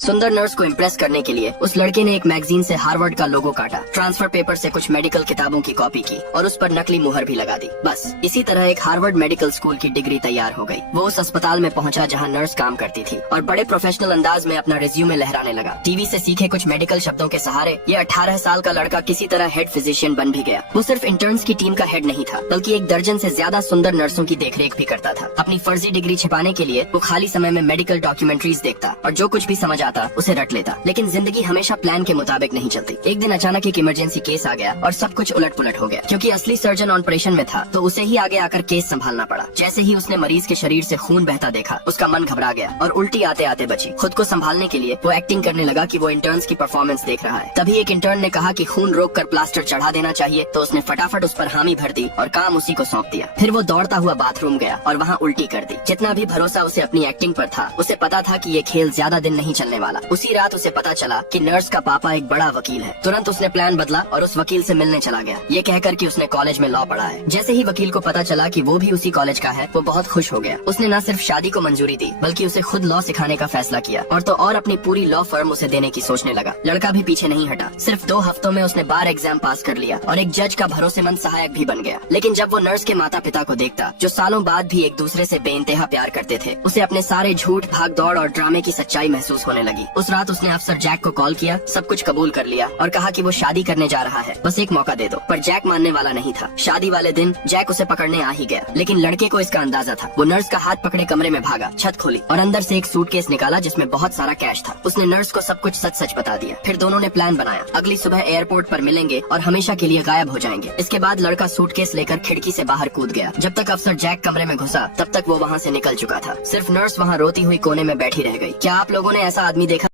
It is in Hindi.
सुंदर नर्स को इम्प्रेस करने के लिए उस लड़के ने एक मैगजीन से हार्वर्ड का लोगो काटा, ट्रांसफर पेपर से कुछ मेडिकल किताबों की कॉपी की और उस पर नकली मुहर भी लगा दी। बस इसी तरह एक हार्वर्ड मेडिकल स्कूल की डिग्री तैयार हो गई। वो उस अस्पताल में पहुंचा जहां नर्स काम करती थी और बड़े प्रोफेशनल अंदाज में अपना रिज्यूमे लहराने लगा। टीवी से सीखे कुछ मेडिकल शब्दों के सहारे ये 18 साल का लड़का किसी तरह हेड फिजिशियन बन भी गया। वो सिर्फ इंटर्न्स की टीम का हेड नहीं था, बल्कि एक दर्जन से ज्यादा सुंदर नर्सों की देखरेख भी करता था। अपनी फर्जी डिग्री छिपाने के लिए वो खाली समय में मेडिकल डॉक्यूमेंट्रीज देखता और जो कुछ भी समझ आता उसे रट लेता। लेकिन जिंदगी हमेशा प्लान के मुताबिक नहीं चलती। एक दिन अचानक एक इमरजेंसी केस आ गया और सब कुछ उलट पुलट हो गया। क्योंकि असली सर्जन ऑपरेशन में था तो उसे ही आगे आकर केस संभालना पड़ा। जैसे ही उसने मरीज के शरीर से खून बहता देखा, उसका मन घबरा गया और उल्टी आते आते बची। खुद को संभालने के लिए वो एक्टिंग करने लगा कि वो इंटर्न्स की परफॉर्मेंस देख रहा है। तभी एक इंटर्न ने कहा कि खून रोककर प्लास्टर चढ़ा देना चाहिए, तो उसने फटाफट उस पर हामी भर दी और काम उसी को सौंप दिया। फिर वो दौड़ता हुआ बाथरूम गया और वहाँ उल्टी कर दी। जितना भी भरोसा उसे अपनी एक्टिंग पर था, उसे पता था कि ये खेल ज्यादा दिन नहीं चलने वाला। उसी रात उसे पता चला कि नर्स का पापा एक बड़ा वकील है। तुरंत उसने प्लान बदला और उस वकील से मिलने चला गया, ये कहकर कि उसने कॉलेज में लॉ पढ़ा है। जैसे ही वकील को पता चला कि वो भी उसी कॉलेज का है, वो बहुत खुश हो गया। उसने न सिर्फ शादी को मंजूरी दी, बल्कि उसे खुद लॉ सिखाने का फैसला किया और तो और अपनी पूरी लॉ फर्म उसे देने की सोचने लगा। लड़का भी पीछे नहीं हटा। सिर्फ 2 हफ्तों में उसने बार एग्जाम पास कर लिया और एक जज का भरोसेमंद सहायक भी बन गया। लेकिन जब वो नर्स के माता पिता को देखता, जो सालों बाद भी एक दूसरे से बेइंतहा प्यार करते थे, उसे अपने सारे झूठ, भाग दौड़ और ड्रामे की सच्चाई महसूस होने लगी। उस रात उसने अफसर जैक को कॉल किया, सब कुछ कबूल कर लिया और कहा कि वो शादी करने जा रहा है, बस एक मौका दे दो। पर जैक मानने वाला नहीं था। शादी वाले दिन जैक उसे पकड़ने आ ही गया, लेकिन लड़के को इसका अंदाजा था। वो नर्स का हाथ पकड़े कमरे में भागा, छत खोली और अंदर से एक सूटकेस निकाला जिसमें बहुत सारा कैश था। उसने नर्स को सब कुछ सच सच बता दिया। फिर दोनों ने प्लान बनाया, अगली सुबह एयरपोर्ट पर मिलेंगे और हमेशा के लिए गायब हो जाएंगे। इसके बाद लड़का सूटकेस लेकर खिड़की से बाहर कूद गया। जब तक अफसर जैक कमरे में घुसा, तब तक वो वहाँ से निकल चुका था। सिर्फ नर्स वहाँ रोती हुई कोने में बैठी रह गई। क्या आप लोगों ने ऐसा आदमी देखा?